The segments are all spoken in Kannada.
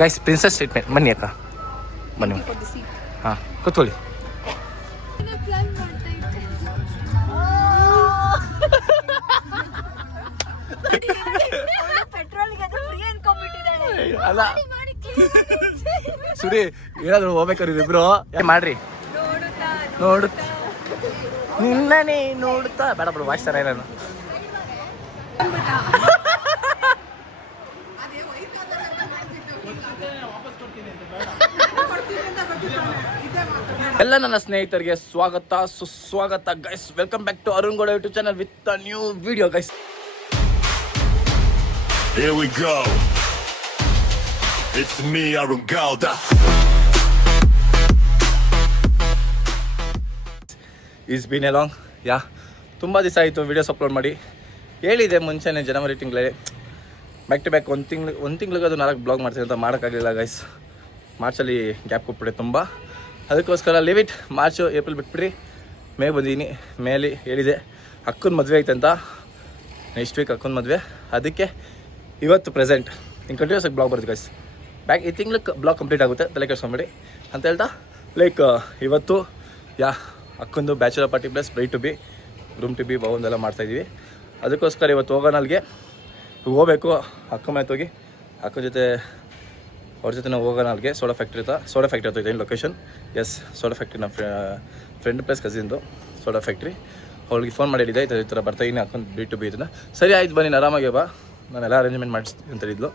ಗೈಸ್ ಪ್ರಿನ್ಸಸ್ ಟ್ರೀಟ್ಮೆಂಟ್ ಬನ್ನಿ ಅಕ್ಕ ಬನ್ನಿ ಹಾಂ ಕೂತ್ಕೊಳ್ಳಿ. ಅಲ್ಲ ಸುರಿ ಏನಾದ್ರು ಹೋಗ್ಬೇಕಾರೆ ಇಬ್ರು ಮಾಡ್ರಿ. ನೋಡುತ್ತಾ ನಿನ್ನನೇ ನೋಡುತ್ತಾ ಬೇಡ ಬಿಡು ವಾಯ್ಸ್ ತರ ನಾನು ಎಲ್ಲ ನನ್ನ ಸ್ನೇಹಿತರಿಗೆ ಸ್ವಾಗತ ಸುಸ್ವಾಗತ guys. Welcome back to Arun Gowda YouTube channel with a new video guys. Here we go. It's me, Arun Gauda. It's been a long, ತುಂಬ ದಿವಸ ಆಯಿತು ವೀಡಿಯೋಸ್ ಅಪ್ಲೋಡ್ ಮಾಡಿ. ಹೇಳಿದೆ ಮುಂಚೆನೇ ಜನವರಿ ತಿಂಗಳೇ ಬ್ಯಾಕ್ ಟು ಬ್ಯಾಕ್ ಒಂದು ತಿಂಗಳಿಗೆ ಅದು 4 ಬ್ಲಾಗ್ ಮಾಡ್ತೀನಿ ಅಂತ ಮಾಡೋಕ್ಕಾಗಲಿಲ್ಲ ಗೈಸ್. ಮಾರ್ಚಲ್ಲಿ ಗ್ಯಾಪ್ ಕೊಟ್ಬಿಟ್ಟೆ ತುಂಬ, ಅದಕ್ಕೋಸ್ಕರ ಲೀವ್ ಇಟ್. ಮಾರ್ಚು ಏಪ್ರಿಲ್ ಬಿಟ್ಬಿಡ್ರಿ, ಮೇ ಬಂದೀನಿ. ಮೇಲಿ ಹೇಳಿದೆ ಅಕ್ಕನ ಮದುವೆ ಐತೆ ಅಂತ, ನೆಕ್ಸ್ಟ್ ವೀಕ್ ಅಕ್ಕನ ಮದುವೆ. ಅದಕ್ಕೆ ಇವತ್ತು ಪ್ರೆಸೆಂಟ್ ಇನ್ನು ಕಂಟಿನ್ಯೂಸ್ ಆಗಿ ಬ್ಲಾಗ್ ಬರುತ್ತೆ ಗೈಸ್. ಈ ತಿಂಗ್ಳಿಗೆ ಬ್ಲಾಗ್ ಕಂಪ್ಲೀಟ್ ಆಗುತ್ತೆ, ತಲೆ ಕೆಡಿಸ್ಕೊಂಬೇಡಿ ಅಂತ ಹೇಳ್ತಾ ಲೈಕ್ ಇವತ್ತು ಅಕ್ಕಂದು bachelor party plus bride to be, room to be ಒಂದೆಲ್ಲ ಮಾಡ್ತಾಯಿದ್ದೀವಿ. ಅದಕ್ಕೋಸ್ಕರ ಇವತ್ತು ಹೋಗೋಣ ಅಲ್ಲಿಗೆ. ಹೋಗಬೇಕು ಅಕ್ಕ ಮನೆಗೆ ಹೋಗಿ ಅಕ್ಕನ ಜೊತೆ ಅವ್ರ ಜೊತೆ ನಾವು ಹೋಗೋಣ ಅಲ್ಲಿಗೆ. ಸೋಡಾ ಫ್ಯಾಕ್ಟ್ರಿ ಇರ್ತೈತೆ ಏನು ಲೊಕೇಶನ್. ಎಸ್, ಸೋಡಾ ಫ್ಯಾಕ್ಟ್ರಿ ನಮ್ಮ ಫ್ರೆಂಡ್ ಪ್ಲಸ್ ಕಸಿನ್ದು ಸೋಡಾ ಫ್ಯಾಕ್ಟ್ರಿ. ಅವ್ಳಿಗೆ ಫೋನ್ ಮಾಡಿ ಹೇಳಿದೆ ಈ ಥರ ಬರ್ತಾಯಿದ್ದೀನಿ ಅಕ್ಕಂದು ಬ್ರೈಡ್ ಟು ಬಿ ಇದನ್ನು. ಸರಿ ಆಯ್ತು ಬನ್ನಿ ಆರಾಮಾಗಿ ಬಾ, ನಾನೆಲ್ಲ ಅರೇಂಜ್ಮೆಂಟ್ ಮಾಡಿಸ್ತೀನಿ ಅಂತ ಹೇಳಿದ್ಲು.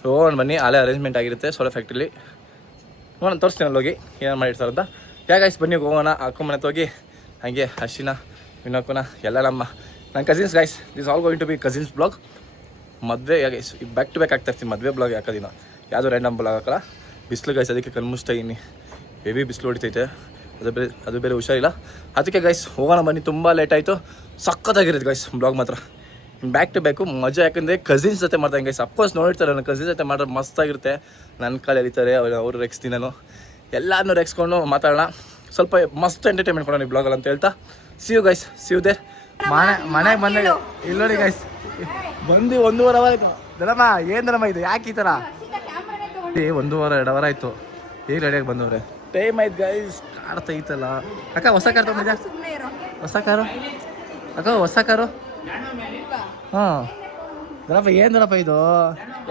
ಸೊ ಹೋಗೋಣ ಬನ್ನಿ, ಅಲ್ಲೇ ಅರೇಂಜ್ಮೆಂಟ್ ಆಗಿರುತ್ತೆ ಸೋಡಾ ಫ್ಯಾಕ್ಟ್ರಿಲಿ. ನೋಡೋಣ ತೋರಿಸ್ತೀನಿ ಅಲ್ಲಿ ಹೋಗಿ ಏನೇನು ಮಾಡಿರ್ತಾರೆ ಅಂತ. ಗೈಸ್ ಬನ್ನಿ ಹೋಗೋಣ ಅಕ್ಕ ಮನೆ ಹೋಗಿ. ಹಾಗೆ ಅಶ್ವಿನ ವಿನೋಕನ ಎಲ್ಲ ನನ್ನ cousins guys. This all going to be cousins vlog. ಮದುವೆ ಗೈಸ್ ಬ್ಯಾಕ್ ಟು ಬ್ಯಾಕ್ ಆಗ್ತಾಯಿರ್ತೀನಿ. ಮದುವೆ ಬ್ಲಾಗ್ ಹಾಕೋದಿನ ಯಾವುದೋ ರ್ಯಾಂಡಮ್ ಬ್ಲಾಗ್ ಹಾಕಲ್ಲ. ಬಿಸಿಲು ಗೈಸ್, ಅದಕ್ಕೆ ಕಣ್ಮುಚ್ತಾ ಇದ್ದೀನಿ. ಹೆವಿ ಬಿಸಿಲು ಹೊಡಿತೈತೆ, ಅದು ಬೇರೆ ಹುಷಾರಿಲ್ಲ. ಅದಕ್ಕೆ ಗೈಸ್ ಹೋಗೋಣ ಬನ್ನಿ. ತುಂಬ ಲೇಟ್ ಆಯಿತು, ಸಖತ್ತಾಗಿರುತ್ತೆ ಗೈಸ್ ಬ್ಲಾಗ್ ಮಾತ್ರ. ಬ್ಯಾಕ್ ಟು ಬ್ಯಾಕು ಮಜಾ, ಯಾಕಂದರೆ ಕಸಿನ್ಸ್ ಜೊತೆ ಮಾಡ್ತಾನೆ ಗೈಸ್. ಅಫ್ಕೋರ್ಸ್ ನೋಡಿರ್ತಾರೆ ನನ್ನ ಕಸಿನ್ಸ್ ಜೊತೆ ಮಾಡಿದ್ರೆ ಮಸ್ತಾಗಿರುತ್ತೆ. ನನ್ನ ಕಾಲು ಎಳಿತಾರೆ, ಅವರು ರೆಕ್ಸ್ತೀನಿ ನಾನು. ಎಲ್ಲರನ್ನೂ ರೆಕ್ಸ್ಕೊಂಡು ಮಾತಾಡೋಣ, ಸ್ವಲ್ಪ ಮಸ್ತ್ ಎಂಟರ್ಟೈನ್ಮೆಂಟ್ ಕೊಡೋಣ ಈ ಬ್ಲಾಗಲ್ಲಿ ಅಂತ ಹೇಳ್ತಾ see you guys, see you there. ಮನೆಗೆ ಬಂದಾಗ ಇಲ್ಲಿ ನೋಡಿ ಗೈಸ್, ಬಂದು 1.5 ಅವರ್ ಆಯಿತು. ದನಮ್ಮ ಏನು ದನಮ್ಮ ಇದು, ಯಾಕೆ ಈ ಥರ 1 ವಾರ 2 ವಾರ ಆಯಿತು. ಈಗ ರೆಡಿಯಾಗಿ ಬಂದವ್ರೆ, ಟೈಮ್ ಆಯ್ತು ಗೈಸ್. ಕಾಡ್ತೈತಲ್ಲ ಅಕ್ಕ, ಹೊಸ ಕಾರ್ ತೊಗೊಂಡಿದ್ಯಾ? ಹೊಸ ಕಾರು ಅಕ್ಕ, ಹೊಸ ಕಾರು. ಹಾಂ ದನಪ್ಪ, ಏನು ದನಪ್ಪ ಇದು,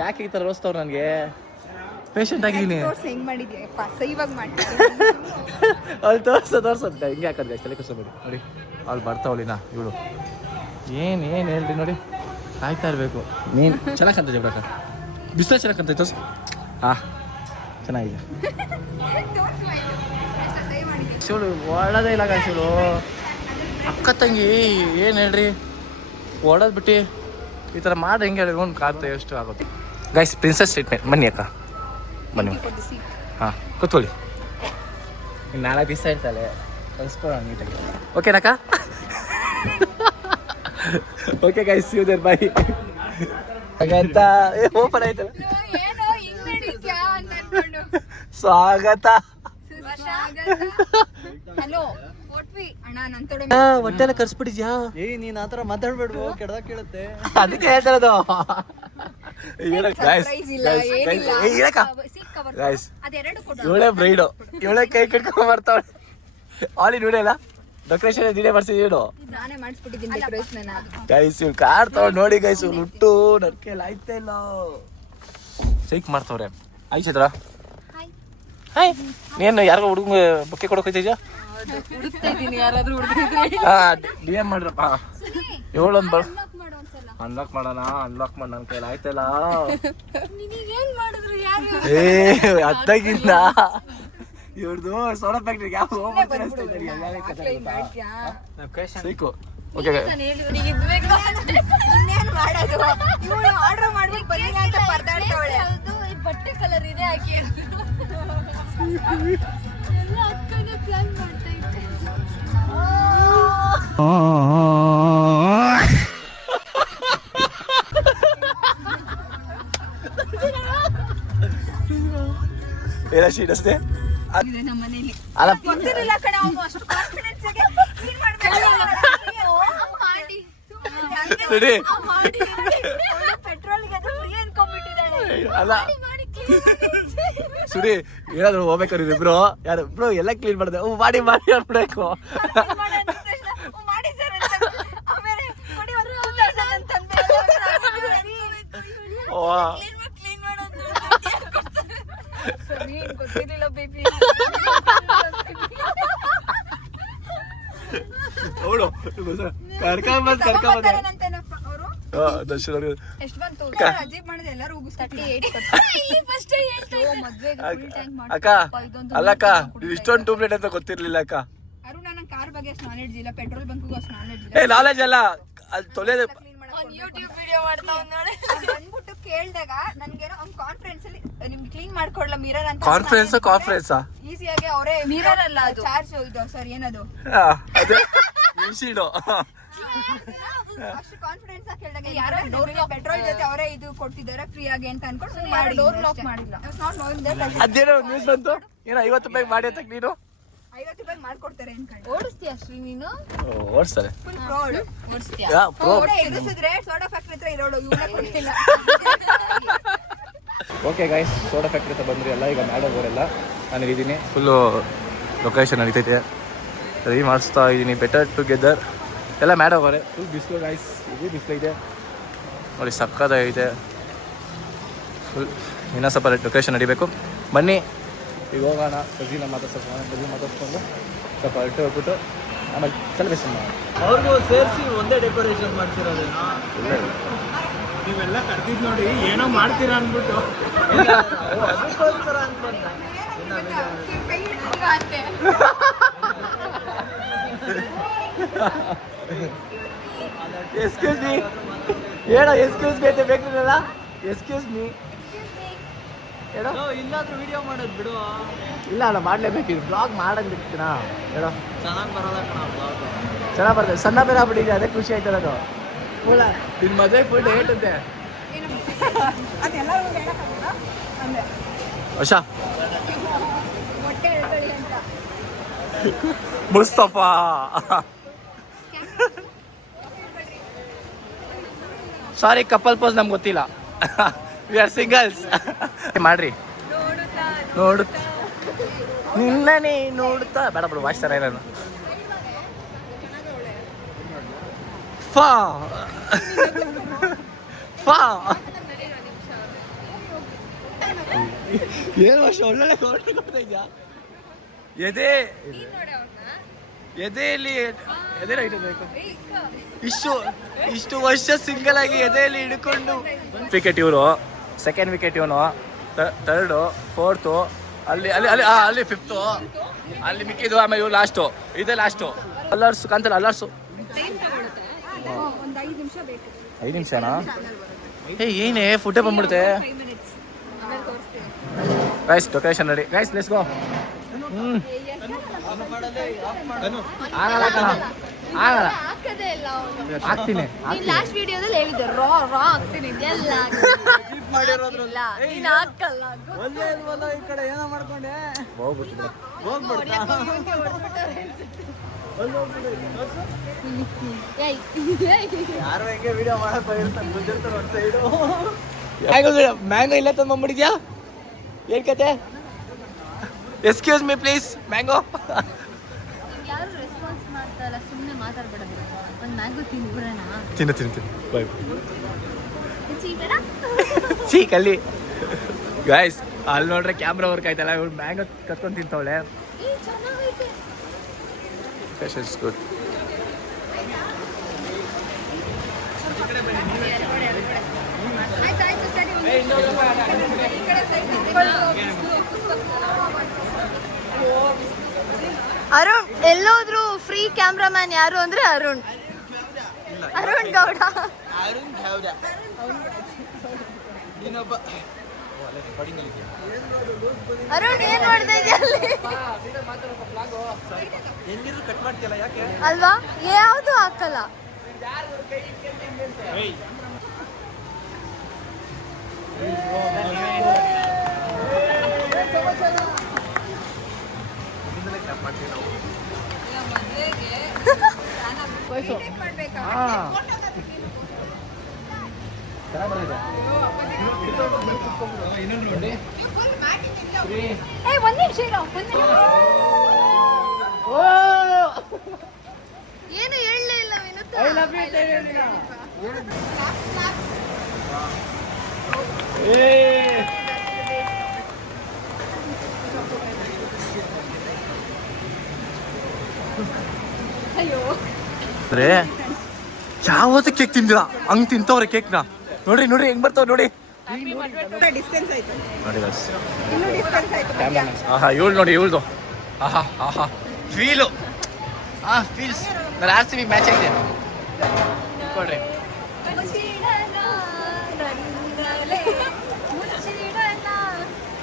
ಯಾಕೆ ಈ ಥರ ರೋಸ್ತವ್ರು? ನನಗೆ ಪೇಷಂಟ್ ಆಗಿದ್ದೀನಿ. ಅಲ್ಲಿ ತೋರ್ಸಂತ ಹಿಂಗೆ ಹಾಕೋದು ಗೈಸ್, ತಲೆ ಕೂರಿಸ್ಬೇಡಿ ನೋಡಿ. ಅಲ್ಲಿ ಬರ್ತಾವಳಿನ ಇವಳು, ಏನು ಹೇಳ್ರಿ ನೋಡಿ, ಕಾಯ್ತಾ ಇರಬೇಕು. ನೀನು ಚೆನ್ನಾಗಿ ಕಾಣ್ತೈತೆ ಬಿಡಕ್ಕ, ಬಿಸಿಲು ಚೆನ್ನಾಗಿ ಕಾಣ್ತೈತೆ. ಹಾಂ ಚೆನ್ನಾಗಿದೆ. ಶಿವಳು ಒಳ್ಳೋದೇ ಇಲ್ಲ ಗೈಸ್. ಇವಳು ಅಕ್ಕ ತಂಗಿ ಏನು ಹೇಳ್ರಿ, ಓಡೋದು ಬಿಟ್ಟು ಈ ಥರ ಮಾಡಿ ಹೆಂಗೆ ಹೇಳಿ ಒಂದು ಕಾಡ್ತಾ ಎಷ್ಟು ಆಗುತ್ತೆ ಗೈಸ್. ಪ್ರಿನ್ಸಸ್ ಟ್ರೀಟ್ಮೆಂಟ್ ಬನ್ನಿ ಅಕ್ಕ ಬನ್ನಿ. ಹಾಂ ಕೂತ್ಕೊಳ್ಳಿ. ಇನ್ನು 4 ದಿವಸ ಇರ್ತಾಳೆ, ಕಳಿಸ್ಕೊಳ್ಳೋಣ ನೀಟಾಗಿ. ಓಕೆನಕ್ಕ? ಓಕೆ ಗೈಸ್, ಯು ದೇರ್ ಬಾಯ್. ಹಾಗಂತ ಓಪನ್ ಆಯ್ತಲ್ಲ, ಸ್ವಾಗತ. ಹೊಟ್ಟೆಲ್ಲ ಕರ್ಸ್ಬಿಟ್ಟಿದ್ಯಾ? ನೀನ್ ಆತರ ಮಾತಾಡ್ಬೇಡ್ಬೋ, ಕೆಡ್ದಾಗ ಕೇಳುತ್ತೆ. ಅದಕ್ಕೆ ಹೇಳ್ತಾರದು. ಇವಳೇ ಬ್ರೈಡು, ಇವಳೇ ಕೈ ಕಟ್ಕೊಂಡ್ ಬರ್ತಾವಳೆ. ಆಲಿ ನೋಡಿಲ್ಲ ಡೆಕೋರೇಷನ್ ನೀನೇ ಮಾಡ್ಸಿದ್ ಏನು ಗೈಸ್. ಇವ್ರು ಕಾರ್ ತಗೊಂಡು ನೋಡಿ ಗೈಸ್, ಇವ್ರು ಹುಟ್ಟು ನನ್ನ ಕೈಲಿ ಆಯ್ತಾ ಇಲ್ಲ, ಸೈಕ್ ಮಾಡ್ತಾವ್ರೆ. ಆಯ್ತಾ ಹಾಯ್, ನೀನು ಯಾರಿಗೋ ಹುಡುಗ ಬೊಕ್ಕೆ ಕೊಡೋಕೆ ಹೋಗ್ತಿದ್ಯಾ? ಡಿ ಎಮ್ ಮಾಡ್ರಪ್ಪ. ಇವಳೊಂದು ಅನ್ಲಾಕ್ ಮಾಡೋಣ, ಅನ್ಲಾಕ್ ಮಾಡಿ ನನ್ನ ಕೈಲಿ ಆಯ್ತಲ್ಲ. ಅತ್ತಾಗಿಂದ ಇವ್ರದ್ದು ಸೋಡಾ ಫ್ಯಾಕ್ಟ್ರಿಗೆ ಯಾವ ಸೈಕು. ಓಕೆ ಬಟ್ಟೆ ಕಲರ್ ಇದೆ ಹಾಕಿ ಪ್ಲಾನ್ ಮಾಡ್ತಾ ಇದ್ದೆ. ಏನ ಶೀಟ್ ಅಷ್ಟೇ ನಮ್ಮ ಮನೇಲಿ ಅಲ್ಲ ಗೊತ್ತಿರಲಿಲ್ಲ ಕಣೆ, ಅವನು ಅಷ್ಟು ಕಾನ್ಫಿಡೆನ್ಸ್ ಆಗಿ ಕ್ಲೀನ್ ಮಾಡ್ಬೇಕು. ಪೆಟ್ರೋಲ್ ಗೆ ಅದು ಫ್ರೀ ಅನ್ಕೊಂಡ್ಬಿಟ್ಟಿದ್ದಾಳೆ. ಅಲ್ಲ ಸುಡಿ ಏನಾದ್ರು ಹೋಗ್ಬೇಕಾದ್ರೆ ಇಬ್ರು ಯಾರು ಬ್ರೋ ಎಲ್ಲ ಕ್ಲೀನ್ ಮಾಡಿದೆ ಮಾಡಿ ಮಾಡಿ ಅನ್ಬಿಡ್ಬೇಕು ಮಾಡಿ ಸರ್ ಆಮೇಲೆ ಕೊಡಿ ಒಂದು 2000 ಅಂತಂದ್ರೆ ಕ್ಲೀನ್ ಮಾಡೋದು ನೀನ್ ಗೊತ್ತಿರಲಿಲ್ಲ ಬೇಬಿ ನೋಡು ಕರ್ಕೊಂಬಂದ್ ದರ್ಶನ ಎಷ್ಟು ಬಂತು ಅಜೀಬ್ ಮಾಡಿದೆ ಎಲ್ಲರೂ ಉಗಿಸ್ತಾರೆ 38% ಅಕ್ಕ ಅಲ್ಲಕ್ಕ ಇಷ್ಟೊಂದು ಟ್ಯೂಬ್ಲೈಟ್ ಅಂತ ಗೊತ್ತಿರ್ಲಿಲ್ಲ ಅಕ್ಕ ಅರು ನನ್ನ ಕಾರ್ ಬಗ್ಗೆ ಅಷ್ಟು ನಾಲೆಡ್ಜ್ ಇಲ್ಲ ಪೆಟ್ರೋಲ್ ಬಂಕ್ಗೂ ಅಷ್ಟು ನಾಲೆಡ್ಜ್ ಇಲ್ಲ ಏ ನಾಲೆಜ್ ಅಲ್ಲ ಅದು ತೊಳೆಯೋದು ಯೂಟ್ಯೂಬ್ ವಿಡಿಯೋ ಮಾಡ್ತಾ ಬಂದ್ಬಿಟ್ಟು ಕೇಳಿದಾಗ ನನ್ಗೇನೋ ಅವ್ನ್ ಕಾನ್ಫರೆನ್ಸ್ ಅಲ್ಲಿ ನಿಮ್ಗೆ ಕ್ಲೀನ್ ಮಾಡ್ಕೊಡ್ಲ ಮಿರರ್ ಅಂತ ಕಾನ್ಫರೆನ್ಸ್ ಈಸಿಯಾಗಿ ಅವರೇ ಮಿರರ್ ಅಲ್ಲ ಅದು ಚಾರ್ಜ್ ಇದು ಸರ್ ಏನದು ಅದೇ ವಿನ್ಶೀಲ್ಡು ಅಷ್ಟು ಕಾನ್ಫಿಡೆನ್ಸ್ ಆಗಿ ಕೇಳಿದಾಗ ಯಾರೋ ಪೆಟ್ರೋಲ್ ಜೊತೆ ಅವರೇ ಇದು ಕೊಡ್ತಿದ್ದಾರೆ ಫ್ರೀ ಆಗಿ ಅಂತ ಅನ್ಕೊಂಡು ಮಾಡಿ ಡೋರ್ ಲಾಕ್ ಮಾಡಿಲ್ಲ ಅದೇನೋ ನ್ಯೂಸ್ ಬಂತು ಏನೋ 50 ರೂಪಾಯಿ ಮಾಡಿ ಅಂತ ನೀನು 50 ರೂಪಾಯಿ ಮಾಡ್ಕೊಡ್ತಾರೆ ಅನ್ಕೊಂಡು ಓಡಿಸ್ತೀಯ ಶ್ರೀ ನೀನು ಓಡಿಸ್ತಾರೆ ಫುಲ್ ಪ್ರೌಡ್ ಓಡಿಸ್ತೀಯ ಎದುರಿಸಿದ್ರೆ ಸೋಡಾ ಫ್ಯಾಕ್ಟ್ರಿ ಹತ್ರ ಇರೋಳು ಇವನೇ ಕೊಡ್ತಿಲ್ಲ ಓಕೆ ಗೈಸ್ ಸೋಡಾ ಫ್ಯಾಕ್ಟ್ರಿ ಹತ್ರ ಬಂದ್ರಿ ಎಲ್ಲ ಈಗ ಮಾಡೋವರೆಲ್ಲ ನಾನು ಇದ್ದೀನಿ ಫುಲ್ಲು ಲೊಕೇಶನ್ ನಡೀತೈತೆ ರೆಡಿ ಮಾಡಿಸ್ತಾ ಇದ್ದೀನಿ ಬೆಟರ್ ಟುಗೆದರ್ ಎಲ್ಲ ಮಾಡೋವರೆ ಫುಲ್ ಬಿಸಿಲು ಗೈಸ್ ಇದು ಬಿಸಿಲು ಇದೆ ನೋಡಿ ಸಕ್ಕತ್ತಾಗಿದೆ ಫುಲ್ ಇನ್ನೂ ಸ್ವಲ್ಪ ಲೊಕೇಶನ್ ನಡಿಬೇಕು ಬನ್ನಿ ಈಗ ಹೋಗೋಣ ಕಜಿನ ಮಾತಾಡ್ಸ್ಕೊಂಡು ಸ್ವಲ್ಪ ಹೊರಟು ಹೋಗ್ಬಿಟ್ಟು ಆಮೇಲೆ ಸೆಲೆಬ್ರೇಷನ್ ಮಾಡೋಣ ಅವ್ರಿಗೂ ಸೇರಿಸಿ ಒಂದೇ ಡೆಕೋರೇಷನ್ ಮಾಡ್ತಿರೋದೇನೋ ನೀವೆಲ್ಲ ಕರ್ತಿದ್ ನೋಡಿ ಏನೋ ಮಾಡ್ತೀರಾ ಅಂದ್ಬಿಟ್ಟು ಅದಕ್ಕೋಸ್ಕರ ಅನ್ಕೊಂಡ ಎಕ್ಸ್ಕ್ಯೂಸ್ ಮೀ ಹೇಳ ಎಕ್ಸ್ಕ್ಯೂಸ್ ಮೀ ಅಂತ ಬೇಕಿರಲ್ಲ ಎಕ್ಸ್ಕ್ಯೂಸ್ ಮೀ ಹೇಳೋ ಇಲ್ಲಾದ್ರೂ ವಿಡಿಯೋ ಮಾಡೋದು ಬಿಡು ಇಲ್ಲ ಅಲ್ಲ ಮಾಡಲೇಬೇಕಿದು ಬ್ಲಾಗ್ ಮಾಡೋದಿರ್ತೀನ ಹೇಳೋ ಚೆನ್ನಾಗಿ ಬರೋಲ್ಲ ಕಣ ಬ್ಲಾಗ್ ಚೆನ್ನಾಗಿ ಬರ್ತದೆ ಸಣ್ಣ ಬೇರೆ ಆಗ್ಬಿಟ್ಟಿದೆ ಅದೇ ಖುಷಿ ಆಯ್ತದ ಅದು ಫುಲ್ಲ ನಿನ್ನ ಮದುವೆ ಫುಲ್ ಏಟ್ ಅಂತೆ ವರ್ಷ ಮುಸ್ತಫಾ ಸಾರಿ ಕಪಲ್ ಪೋಸ್ ನಮ್ಗೆ ಗೊತ್ತಿಲ್ಲ ವಿ ಆರ್ ಸಿಂಗಲ್ಸ್ ಮಾಡ್ರಿ ನೋಡುತ್ತಾ ನಿನ್ನನೇ ನೋಡುತ್ತಾ ಬೇಡ ಬಿಡು ವಾಯ್ಸ್ ಥರ ಇರೋನು ಫಾ ಫಾ ಏನು ವರ್ಷ ಒಳ್ಳೊಳ್ಳೆ ಕೊಡ್ತಾ ಇದೆಯಾ ಎದೆಯಲ್ಲಿ ಎದೆ ಇಡಬೇಕು ಇಷ್ಟು ವರ್ಷ ಸಿಂಗಲ್ ಆಗಿ ಎದೆಯಲ್ಲಿ ಹಿಡ್ಕೊಂಡು ವಿಕೆಟ್ ಇವರು ಸೆಕೆಂಡ್ ವಿಕೆಟ್ ಇವನು ಥರ್ಡು ಫೋರ್ತು ಅಲ್ಲಿ ಅಲ್ಲಿ ಅಲ್ಲಿ ಅಲ್ಲಿ ಫಿಫ್ತು ಅಲ್ಲಿ ಮಿಕ್ಕಿದ್ದು ಆಮೇಲೆ ಇವ್ರು ಲಾಸ್ಟು ಇದೇ ಲಾಸ್ಟು ಅಲ್ಲರ್ಸು ಕಾಂತಲ್ಲ ಅಲ್ಲರ್ಸು ಒಂದು 5 ನಿಮಿಷ ಬೇಕು 5 ನಿಮಿಷನಾ ಏನೇ ಫುಟೇ ಬಂದ್ಬಿಡುತ್ತೆ 5 ಮಿನಿಟ್ಸ್ ಆಮೇಲೆ ತೋರಿಸ್ತೀನಿ guys location ready guys let's go ಆಗಲ್ಲ ಆಗಲ್ಲ ಹಾಕದೇ ಇಲ್ಲ ಅವನು ಆಗ್ತೀನಿ ನೀನ್ ಲಾಸ್ಟ್ ವಿಡಿಯೋದಲ್ಲಿ ಹೇಳಿದ್ದೆ ರಾ ಆಗ್ತೀನಿ ಎಲ್ಲ ಮಾಡಿರೋದ್ರಲ್ಲ ನೀನ್ ಹಾಕಲ್ಲ ಒಳ್ಳೆ ಇಲ್ವಲ್ಲ ಈ ಕಡೆ ಏನೋ ಮಾಡ್ಕೊಂಡೆ ಹೋಗ್ಬಿಟ್ಟು ಹೋಗ್ಬಿಡ್ತಾ ಯಾರು ಹೆಂಗೆ ವಿಡಿಯೋ ಮಾಡಕ್ ಇರ್ತಾರೆ ಬಂದಿರ್ತಾರೆ ಒಂದು ಸೈಡು ಮ್ಯಾಂಗೋ ಇಲ್ಲ ತಂದ್ಬಿಟ್ಟಿದ್ಯಾ ಏನ್ ಕತೆ ಎಕ್ಸ್ಕ್ಯೂಸ್ ಮೀ ಪ್ಲೀಸ್ ಮ್ಯಾಂಗೋ ಯಾರು ರೆಸ್ಪಾನ್ಸ್ ಮಾಡ್ತಾರಲ್ಲ ಸುಮ್ಮನೆ ಮಾತಾಡ್ಬೇಡ ಒಂದು ಮ್ಯಾಂಗೋ ತಿನ್ಬಿಡೋಣ ತಿನ್ನು ಬಾಯ್ ಬೇಡ ಸಿ ಕಲ್ಲಿ ಗಾಯ್ಸ್ ಅಲ್ಲಿ ನೋಡ್ರೆ ಕ್ಯಾಮ್ರಾ ವರ್ಕ್ ಆಯ್ತಲ್ಲ ಇವ್ರು ಮ್ಯಾಂಗೋ ಕತ್ಕೊಂಡು ತಿಂತವಳೆ ಚೆನ್ನಾಗೈತೆ ಇಟ್ಸ್ ಗುಡ್ ಆಯ್ತು ಸರಿ ಈ ಕಡೆ ಸೈಡ್ ಅರುಣ್ ಎಲ್ಲೋದ್ರು ಫ್ರೀ ಕ್ಯಾಮ್ರಾಮ್ಯಾನ್ ಯಾರು ಅಂದ್ರೆ ಅರುಣ್ ಗೌಡ ಅರುಣ್ ಏನ್ ಮಾಡ್ತಾ ಇದೆಯಾ ಅಲ್ಲಿ ಕಟ್ ಮಾಡ್ತಿಯಲ್ಲ ಯಾಕೆ ಅಲ್ವಾ ಯಾವುದು ಹಾಕಲ್ಲ ಚೆನ್ನಾಗಿ ಬಂದಿದೆ ಇನ್ನೊಂದು ನೋಡಿ ಏ ಒಂದ್ ನಿಮಿಷ ಇರೋ ಏನು ಹೇಳಲೇ ಇಲ್ಲ ವಿನುತಾ. I love you ಹೇಳಿಲ್ಲ. ಅಯ್ಯೋ ಅಂದ್ರೆ ಯಾವತ್ತು ಕೇಕ್ ತಿಂದಿಲ್ಲ ಹಂಗ್ ತಿಂತವ್ರೆ ಕೇಕ್ನ. ನೋಡ್ರಿ ನೋಡ್ರಿ ಹೆಂಗ್ ಬರ್ತಾವ ನೋಡಿ ಡಿಸ್ಟೆನ್ಸ್ ಆಯ್ತು. ನೋಡಿ guys. ಇನ್ನೂ ಡಿಸ್ಟೆನ್ಸ್ ಆಯ್ತು. ಆಹಾ ಇವಳು ನೋಡಿ ಇವಳ್ದು ಆಹಾ ಆಹಾ ಫೀಲು ಫೀಲ್ಸ್ ನನ್ನ ಆರ್ ಸಿ ಬಿ ಮ್ಯಾಚ್ ಆಗಿದೆ ನೋಡ್ರಿ. ಮುಚ್ಚಿಡಲ ನನ್ನಲೆ ಮುಚ್ಚಿಡಲ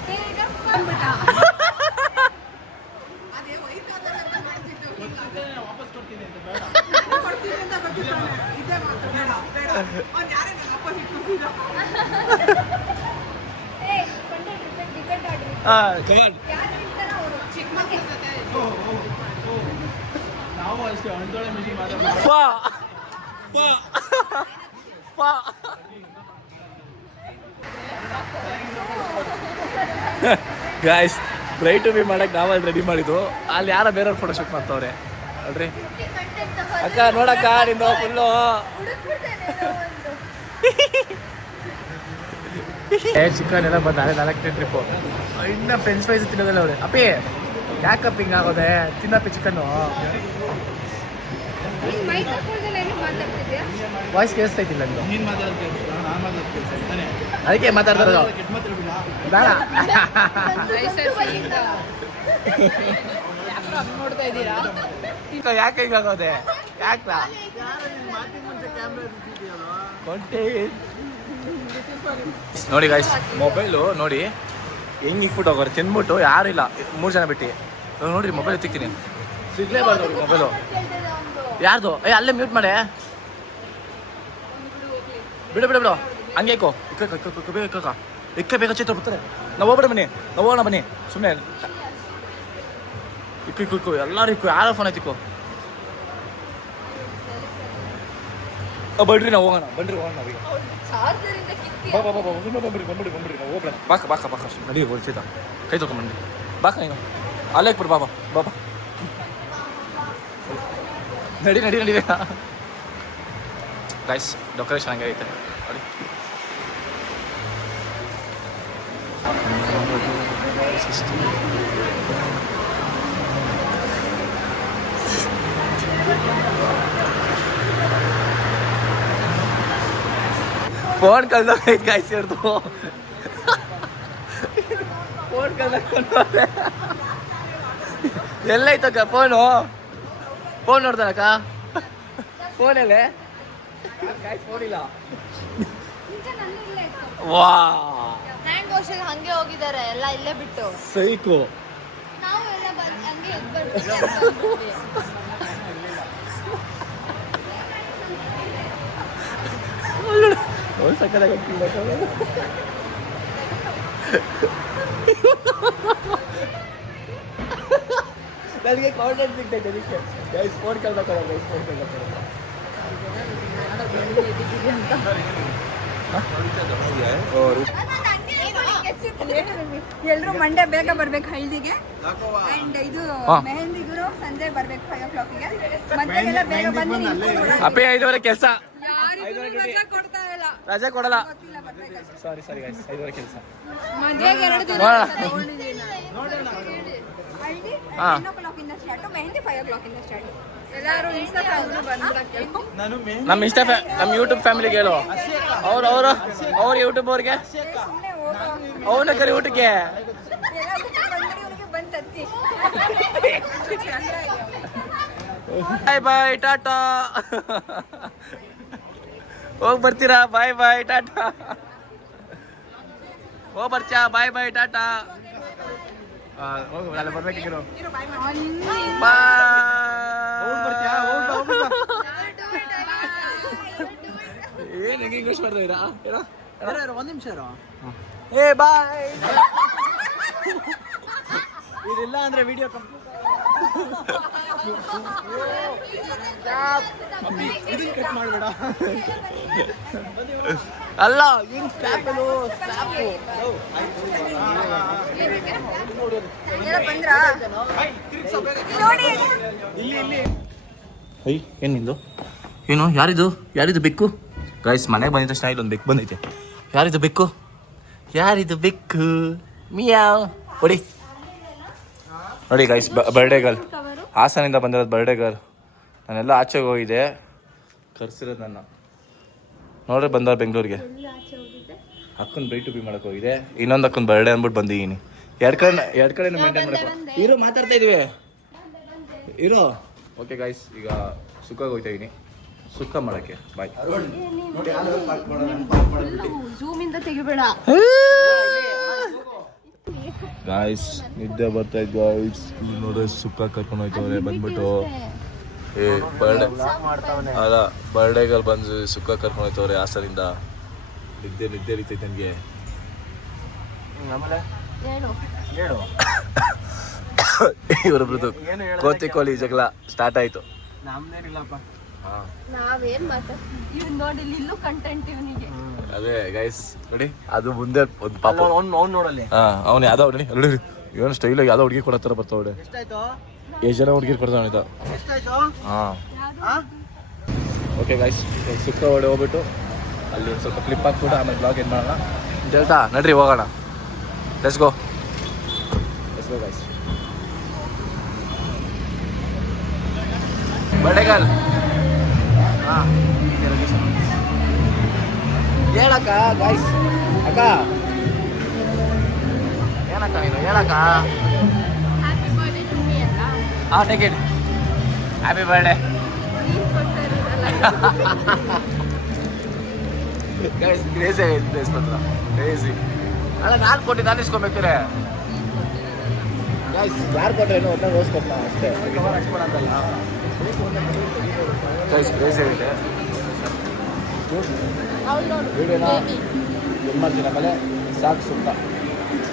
ಹೇಗಪ್ಪ ಅಂದ್ಬಿಟ್ಟ. ಏ ಕೊಂಡೆ ಟಿಕೆಟ್ ಆಡ್ರಿ ಕಮಾನ್ ಯಾರು ಇರ್ತಾರ ಅವರು ಚಿಕ್ಕ ಮಕ್ಕಳು. ನಾವು ಅಷ್ಟೇ ಅಂದೋಳೆ ಮಿಜಿ ಮಾತಾಡ್ತೀವಿ. ಪಾ ಪಾ ಪಾ ಗಾಯ್ಸ್ ಬ್ರೈಟ್ ಟು ಬಿ ಮಾಡಕ್ಕೆ ನಾವಲ್ಲಿ ರೆಡಿ ಮಾಡಿದ್ದು ಅಲ್ಲಿ ಯಾರ ಬೇರೆಯವ್ರು ಫೋಟೋ ಶೂಟ್ ಮಾಡ್ತಾವ್ರೆ ನೋಡ್ರಿ. ಅಕ್ಕ ನೋಡಕ್ಕ ನಿಂದು ಫುಲ್ಲು ಚಿಕನ್ ಎಲ್ಲ ಬಂದು ನಾಲ್ಕನೇ ಟ್ರಿಪ್ಪು ಇನ್ನ ಫ್ರೆಂಚ್ ಫ್ರೈಸ್ ತಿನ್ನೋದಲ್ಲ ಅವ್ರೆ. ಅಪ್ಪಿ ಯಾಕಪ್ಪ ಹಿಂಗೆ ಆಗೋದೆ ತಿನ್ನಪ್ಪಿ ಚಿಕನ್ನು. ಮೈಕ್ ಹಾಕೊಳ್ದಲ್ಲ ಏನು ಮಾತಾಡ್ತಿದ್ಯಾ? ವಾಯ್ಸ್ ಕೇಳಿಸ್ತೈತಿಲ್ಲ ನಿಂದು. ನೀನ್ ಮಾತಾಡ್ತೀನಿ ನಾನು ಮಾತಾಡ್ತೀನಿ ತಾನೆ. ಅದಕ್ಕೆ ಮಾತಾಡ್ತಾರದು ಕೆಟ್ಟ ಮಾತಾಡ್ಬಿಡ. ಬೇಡ. ನೋಡ್ತಾ ಇದ್ದೀರಾ? ಯಾಕೆ ಹಿಂಗಾಗೋದೆ ಯಾಕ ನೋಡಿ ಗಾಯ್ಸ್ ಮೊಬೈಲು ನೋಡಿ ಹೆಂಗೆ ಇಕ್ಬಿಟ್ಟು ಹೋಗೋರು ತಿಂದ್ಬಿಟ್ಟು ಯಾರು ಇಲ್ಲ 3 ಜನ ಬಿಟ್ಟು ನೋಡ್ರಿ ಮೊಬೈಲ್ ಎತ್ತಿಕ್ತೀನಿ ಸಿಗ್ಲೇಬಾರ್ದು ಅವ್ರಿಗೆ ಮೊಬೈಲು. ಯಾರ್ದು ಅಲ್ಲೇ ಮ್ಯೂಟ್ ಮಾಡೆ ಬಿಡು ಬಿಡು ಬಿಡು ಹಂಗೆ ಇಕ್ಕೋ ಇಕ್ಕ ಬೇಗ ಚಿತ್ರ ಬಿಡ್ತಾರೆ. ನಾವು ಹೋಗ್ಬಿಡ ಬನ್ನಿ ನಾವು ಹೋಗೋಣ ಬನ್ನಿ ಸುಮ್ಮನೆ ಇಕ್ಕು ಎಲ್ಲರೂ ಇಕ್ಕು ಯಾರ ಫೋನ್ ಐತಿಕ್ಕು ಬಡ್ರಿ ನಾವು ಹೋಗೋಣ ಬನ್ರಿ ಹೋಗೋಣ ನಾವೀಗ ಚಾರ್ಜರ್ ಇಂದ ಕಿತ್ತಿ ಬಾ ಬಂದ್ಬಿಡಿ ನಾವು ಹೋಗ್ಬೇಡ ಬಾಕ ನಡಿ ಹೋಗ್ತಿದ್ದ ಕೈ ತೊಗೊಂಬಂದು ಬಾಕ ನೀನು ಅಲ್ಲೇ ಇಕ್ಬಿಡು ಬಾಬಾ ನಡಿ ಗೈಸ್ ಡೆಕೋರೇಷನ್ ಹಂಗೆ ಐತೆ ನೋಡಿ. ಫೋನ್ ಕಳ್ದೋಗೈತೆ ಗಾಯ್ಸ್ ಇರ್ದು ಫೋನ್ ಕಳ್ದೋಗ್ಕೊಂಡವ್ರೆ. ಎಲ್ಲೈತಕ್ಕ ಫೋನ್ ನೋಡ್ತಾನಕ್ಕ ಫೋನಲ್ಲೇ ಫೋನ್ ಇಲ್ಲ. ನಿಜ ನನ್ನ ಇಲ್ಲೇ ಇತ್ತು. ವಾ ಹ್ಯಾಂಡ್ ವಾಶಿಗೆ ಹಂಗೆ ಹೋಗಿದ್ದಾರೆ ಎಲ್ಲ ಇಲ್ಲೇ ಬಿಟ್ಟು. ಸೈಕು ನಾವು ಎಲ್ಲ ಬಂದು ಹಂಗೆ ಎದ್ದು ಬರ್ತೀವಿ. ಸಕ್ಕದಾಗಿ ನನಗೆ ಕಾಂಟೆಂಟ್ ಸಿಗ್ತೈತೆ ಅದಕ್ಕೆ ಗೈಸ್ ಫೋನ್ ಕೇಳ್ಬೇಕಾದ್ರೆ ಎಲ್ರು ಮಂಡೇ ಬೇಗ ಬರ್ಬೇಕು ಹಳ್ದಿಗೆ. ಅಂಡ್ ಇದು ಹಾ. ಮೆಹಂದಿ ಗುರು ಸಂಜೆ ಬರ್ಬೇಕು 5 o'clockಗೆ. ಮದ್ವೆಗೆಲ್ಲ ಬೇಗ ಬಂದು ನಿಂತ್ಕೊಂಡು ಅಪ್ಪೆ 5:30 ಕೆಲಸ ಯಾರಿಗೂ ರಜೆ ಕೊಡ್ತಾ ಇಲ್ಲ. ರಜೆ ಕೊಡಲ್ಲ. ಗೊತ್ತಿಲ್ಲ ಬರ್ಬೇಕಷ್ಟೇ. ಸಾರಿ ಗೈಸ್ 5:30 ಕೆಲಸ ಮದ್ವೆಗೆ 2 ದಿನ ನೋಡೋಣ. ತಗೊಂಡಿದ್ದೀನಿ ಹಳ್ದಿ ಹಾ. 10 o'clock ಇಂದ ಸ್ಟಾರ್ಟ್, ಮೆಹಂದಿ 5 o'clock ಇಂದ ಸ್ಟಾರ್ಟ್. ಎಲ್ಲರೂ ಇನ್ಸ್ಟಾಗ್ರಾಮ್ ಬಂದ್ಬಿಡಕ್ಕೆ. ನಾನು ನಮ್ಮ ಯೂಟ್ಯೂಬ್ ಫ್ಯಾಮಿಲಿಗೆ ಹೇಳು ಅವ್ರ ಯೂಟ್ಯೂಬ್ ಅವ್ರಿಗೆ ಸುಮ್ಮನೆ ಹೋಗೋ ಅವನ ಕರಿ ಊಟಕ್ಕೆ ಎಲ್ಲ ಬಂದ್ಬಿಡಿ ಅವ್ರಿಗೆ ಬಂದು ತತ್ತಿ. ಬಾಯ್ ಟಾಟಾ ಹೋಗಿ ಬರ್ತೀರಾ ಬಾಯ್ ಟಾಟಾ ಹೋಗಿ ಬರ್ತೀಯಾ ಬಾಯ್ ಟಾಟಾ ಹೋಗು ಅಲ್ಲಿ ಬರ್ಬೇಕಿರೋ ಬರ್ತೀಯಾ? ಏನು ಹೆಂಗೆ ಇಂಗ್ಲೀಷ್ ಮಾಡ್ತಾ ಇರಾ ಒಂದ್ ನಿಮಿಷ ಇರು. ಏ ಬಾಯ್ ಇದಿಲ್ಲ ಅಂದ್ರೆ ವಿಡಿಯೋ ಇದನ್ನ ಕಟ್ ಮಾಡಬೇಡ. ಅಲ್ಲ ಹಿಂಗ್ ಸ್ನ್ಯಾಪ್ ಎಲ್ಲ ಬಂದ್ರಾ ನೋಡಿ ಐ ಏನು ನಿಂದು ಏನು ಯಾರಿದು ಬೆಕ್ಕು ಗೈಸ್ ಮನೆಗೆ ಬಂದಿದ್ದ ತಕ್ಷಣ ಇಲ್ಲೊಂದು ಬೆಕ್ಕು ಬಂದೈತೆ ಯಾರಿದು ಬೆಕ್ಕು ಮಿಯಾವ್ ಹೊಡಿ ನೋಡಿ ಗೈಸ್ ಬರ್ಡೇ ಗರ್ಲ್ ಹಾಸನಿಂದ ಬಂದಿರೋದು ಬರ್ಡೇ ಗರ್ಲ್ ನಾನೆಲ್ಲ ಆಚೆಗೆ ಹೋಗಿದ್ದೆ ಕರ್ಸಿರೋದು ನನ್ನ ನೋಡ್ರಿ ಬಂದವ್ರು ಬೆಂಗಳೂರಿಗೆ ಅಕ್ಕನ ಬ್ರೈಟ್ ಟು ಬಿ ಮಾಡಕ್ಕೆ ಹೋಗಿದೆ ಇನ್ನೊಂದು ಅಕ್ಕನ ಬರ್ಡೇ ಅಂದ್ಬಿಟ್ಟು ಬಂದಿದ್ದೀನಿ ಎರಡು ಕಡೆ ಮೇಂಟೈನ್ ಮಾಡಕ್ಕೆ ಇರೋ ಮಾತಾಡ್ತಾ ಇದೀವಿ ಇರೋ ಓಕೆ ಗೈಸ್ ಈಗ ಸುಖಕ್ಕೆ ಹೋಗ್ತಾ ಇದೀನಿ ಸುಖ ಮಾಡೋಕ್ಕೆ ಬಾಯ್ ಝೂಮ್ ಇಂದ ತೆಗಿಬೇಡ. ಗಾಯ್ಸ್ ನಿದ್ದೆ ಬರ್ತಾ ಇದ್ವಿ ಗಾಯ್ಸ್ ನೋಡ್ರಿ ಸುಖ ಕರ್ಕೊಂಡು ಹೋಯ್ತವ್ರೆ ಬಂದ್ಬಿಟ್ಟು ಏ ಬರ್ಡೇ ಅಲ್ಲ ಬರ್ಡೇಗಲ್ಲಿ ಬಂದು ಸುಖ ಕರ್ಕೊಂಡು ಹೋಯ್ತವ್ರೆ ಹಾಸನಿಂದ ನಿದ್ದೆ ರೀತೈತೆ ನನಗೆ ಹೇಳು. ಇವರೊಬ್ರದ್ದು ಕೋಳಿ ಜಗಳ ಸ್ಟಾರ್ಟ್ ಆಯ್ತು ನಮ್ದೇನಿಲ್ಲಪ್ಪ. ನಾವೇನ್ ಮಾತಾಡ್ತೀವಿ ಇವ್ನು ನೋಡಿ ಇಲ್ಲೂ ಕಂಟೆಂಟ್ ಇವನಿಗೆ. ಅದೇ ಗೈಸ್ ನೋಡಿ ಅದು ಮುಂದೆ ಒಂದು ಪಾಪ ಅವ್ನು ನೋಡಲ್ಲಿ ಅವ್ನು ಯಾವ್ದೋ ನೋಡಿ ನೋಡಿ ಇವನು ಸ್ಟೈಲಾಗಿ ಯಾವ್ದೋ ಹುಡುಗಿ ಕೊಡತ್ತಾರ ಬರ್ತಾವೆ ಎಷ್ಟಾಯ್ತು ಎಷ್ಟು ಜನ ಹುಡುಗಿ ಕೊಡ್ತಾವ ಎಷ್ಟಾಯ್ತು ಹಾಂ ಓಕೆ ಗೈಸ್ ಸುಕ್ಕ ಹೊಡೆ ಹೋಗ್ಬಿಟ್ಟು ಅಲ್ಲಿ ಒಂದು ಸ್ವಲ್ಪ ಕ್ಲಿಪ್ ಹಾಕ್ಬಿಟ್ಟು ಆಮೇಲೆ ಬ್ಲಾಗ್ ಏನು ಮಾಡೋಣ ಅಂತ ಹೇಳ್ತಾ ನಡ್ರಿ ಹೋಗೋಣ ಲೆಟ್ಸ್ ಗೋ ಗೈಸ್ ಬಡೆಗಲ್ ಹಾಂ ಹೇಳಕ್ಕ ಗಾಯ್ಸ್ ಅಕ್ಕ ಏನಕ್ಕ ನೀನು ಹೇಳಕ್ಕ ಹ್ಯಾಪಿ ಬರ್ಡೇ ಟು ಮೀ ಅಲ್ಲ. ಹಾಂ ಟೇಕ್ ಇಟ್ ಹ್ಯಾಪಿ ಬರ್ಡೇ ನೀನ್ ಕೊಡ್ತಾ ಇರೋದಲ್ಲ. ಗೈಸ್ ಕ್ರೇಜಿ ಆಗೈತೆ ಪ್ಲೇಸ್ ಮಾತ್ರ ಕ್ರೇಜಿ ಅಲ್ಲ ನಾನು ಕೊಟ್ಟು ನಾನು ಇಸ್ಕೊಬೇಕ್ರೆ ಗೈಸ್ ಯಾರು ಕೊಟ್ಟರೇನು ಒಟ್ಟು ರೋಸ್ ಕೊಟ್ಟ ಅಷ್ಟೇ ಗೈಸ್ ಕ್ರೇಜಿ ಆಗೈತೆ ಅವ್ಳು ನೋಡು, ವಿಡಿಯೋನ baby. ಏನು ಮಾಡ್ತೀನಿ ಆಮೇಲೆ ಸಾಕು ಸುತ್ತ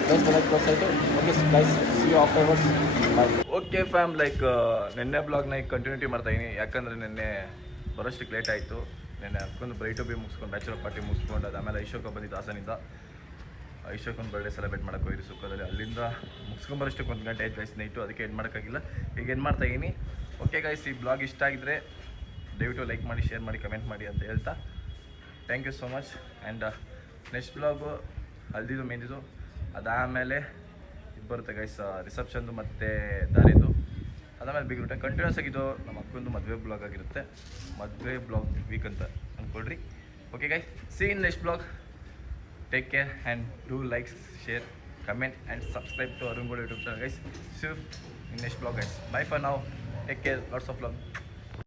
ಗೈಸ್ ಬರೋದು ಗೊತ್ತಾಯ್ತು okay guys see you afterwards okay fam like ನಿನ್ನೆ ಬ್ಲಾಗ್ನ ಈಗ ಕಂಟಿನ್ಯೂಟಿ ಮಾಡ್ತಾಯಿದ್ದೀನಿ ಯಾಕಂದರೆ ನಿನ್ನೆ ಬರೋಷ್ಟಕ್ಕೆ ಲೇಟ್ ಆಯಿತು ನೆನ್ನೆ ಅಕ್ಕೊಂದು ಬ್ರೈಟು ಬಿ ಮುಗಿಸ್ಕೊಂಡು ಬ್ಯಾಚುಲರ್ ಪಾರ್ಟಿ ಮುಗಿಸ್ಕೊಂಡು ಅದು ಆಮೇಲೆ ಐಶೋಕ ಬಂದಿದ್ದು ಹಾಸನಿಂದ ಐಶೋಕೊಂದು ಬರ್ಡೇ ಸೆಲೆಬ್ರೇಟ್ ಮಾಡೋಕೆ ಹೋಗಿದ್ದು ಸುಖದಲ್ಲಿ ಅಲ್ಲಿಂದ ಮುಗಿಸ್ಕೊಂಬರೋಷ್ಟಕ್ಕೆ 1 ಗಂಟೆ ಆಯ್ತು ಗೈಸ್ ನೈಟು ಅದಕ್ಕೆ ಏನು ಮಾಡೋಕ್ಕಾಗಿಲ್ಲ ಈಗ ಏನು ಮಾಡ್ತಾಯಿದ್ದೀನಿ ಓಕೆ ಗೈಸ್ ಈ ಬ್ಲಾಗ್ ಇಷ್ಟ ಆಗಿದ್ರೆ ದಯವಿಟ್ಟು ಲೈಕ್ ಮಾಡಿ ಶೇರ್ ಮಾಡಿ ಕಮೆಂಟ್ ಮಾಡಿ ಅಂತ ಹೇಳ್ತಾ thank you so much and next blog ಹಲ್ದಿದು ಮೆಹಂದಿದು ಅದಾದಮೇಲೆ ಇದು ಬರುತ್ತೆ ಗೈಸ್ ರಿಸೆಪ್ಷನ್ದು ಮತ್ತು ದಾರಿದು ಅದಾದಮೇಲೆ ಬಿಗ್ ರೂಟ ಕಂಟಿನ್ಯೂಸ್ ಆಗಿದ್ದು ನಮ್ಮ ಅಕ್ಕಂದು ಮದುವೆ ಬ್ಲಾಗ್ ಆಗಿರುತ್ತೆ ಮದುವೆ ಬ್ಲಾಗ್ ವೀಕ್ ಅಂತ ಅಂದ್ಕೊಳ್ರಿ okay guys see in next blog take care and do likes share comment and subscribe to Arun gold YouTube channel guys see you in next blog guys bye for now take care lots of love